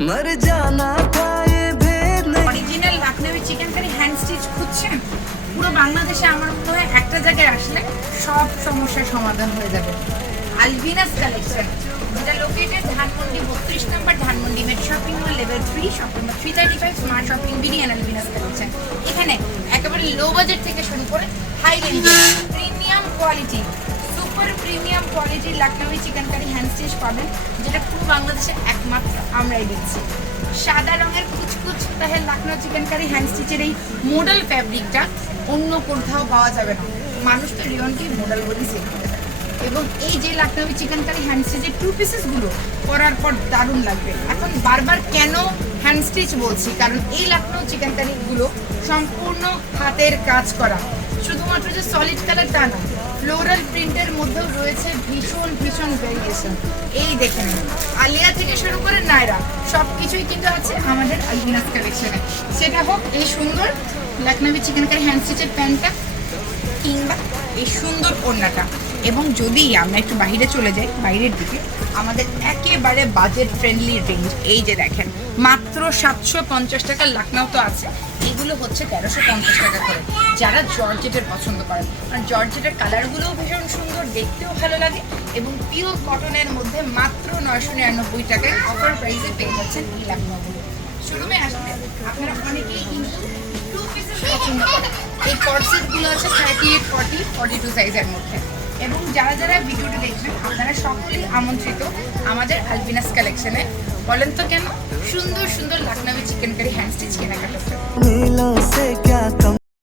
मर जाना था ये भेद नहीं। Original Lucknowi chikankari hand stitch খুঁজছেন? পুরো বাংলাদেশে আমার মনে হয় একটা জায়গায় আসলে সব সমস্যার সমাধান হয়ে যাবে। আলভিনাস কালেকশন, যেটা লোকেটেড ধানমন্ডি 32 নম্বর ধানমন্ডি মেট shopping mall level 3 shop number 335 smart shopping BD and Alvina's collection. এখানে একেবারে লো বাজেট থেকে শুরু করে হাই রেঞ্জের প্রিমিয়াম কোয়ালিটি, সুপার প্রিমিয়াম কোয়ালিটির Lucknowi chikankari hand stitch পাবেন, যেটা পুরো বাংলাদেশে একমাত্র আমরাই দিচ্ছি। সাদা রঙের কুচকুচ তাহের লখনউ চিকেন কারি হ্যান্ড স্টিচের এই মডেল ফ্যাব্রিকটা অন্য কোথাও পাওয়া যাবে না। মানুষ তো রিয়নকে মডেল বলি সেল করে দেয়। এবং এই যে লখনউই চিকেন কারি হ্যান্ড স্টিচের টু পিসেসগুলো পরার পর দারুণ লাগবে। এখন বারবার কেন হ্যান্ড স্টিচ বলছি, কারণ এই লখনউ চিকেন কারিগুলো সম্পূর্ণ হাতের কাজ করা, শুধুমাত্র যে সলিড কালার তা না, ফ্লোরাল প্রিন্টের মধ্যেও রয়েছে ভীষণ ভীষণ ভেরিয়েশন। এই দেখে নিন, আলিয়া থেকে শুরু করে নায়রা সব কিছুই কিন্তু আছে আমাদের আলভিনাস কালেকশনে। সেটা হোক এই সুন্দর লখনউই চিকেন কারি হ্যান্ড স্টিচের প্যান্টটা কিংবা এই সুন্দর ওড়নাটা। এবং যদি আমরা একটু বাইরে চলে যাই, বাইরের দিকে আমাদের একেবারে বাজেট ফ্রেন্ডলি রেঞ্জ, এই যে দেখেন মাত্র 750 টাকা লখনউ তো আছে, এগুলো হচ্ছে 1350 টাকা করে। যারা জর্জেটের পছন্দ করেন, আর জর্জেটের কালারগুলোও ভীষণ সুন্দর, দেখতেও ভালো লাগে, এবং পিওর কটনের মধ্যে মাত্র 999 টাকায় অফার প্রাইসে পেয়ে যাচ্ছেন এই লখনউগুলো। শোরুমে আসলে আপনারা অনেকেই কিন্তু টু পিসেস পছন্দ করেন। এই কর্সেটগুলো আছে 38, 40, 42 সাইজের মধ্যে। এবং যারা যারা ভিডিওটি দেখবেন আপনারা সকলেই আমন্ত্রিত আমাদের আলভিনাস কালেকশনে। বলেন তো কেন? সুন্দর সুন্দর লখনউই চিকেন কারি হ্যান্ড স্টিচ কেনাকাটা।